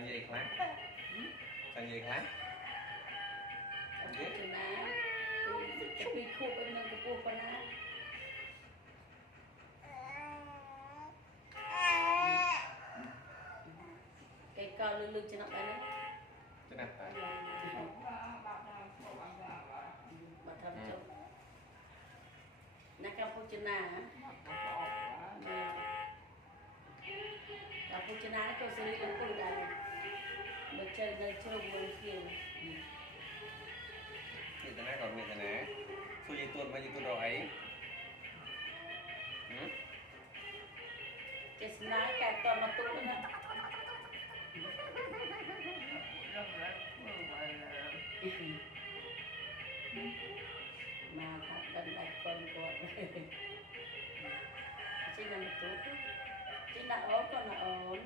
Sang gì khác? Sang gì khác? Chừng nào cái khu bên mình cái khu bên nào cái con lưng lưng cho nó đây Thế nào? bà thầm chung nãy cappuccino hả? Cappuccino nó có xử lý con tôi đây mà chơi nơi chơi buồn phiền Như thế này còn như thế này Số gì tuần bao nhiêu tuần rồi ấy? cái snack cái to mà tôi nữa mà thật cần đặt con của chỉ là một chút chỉ là ốm còn là ổn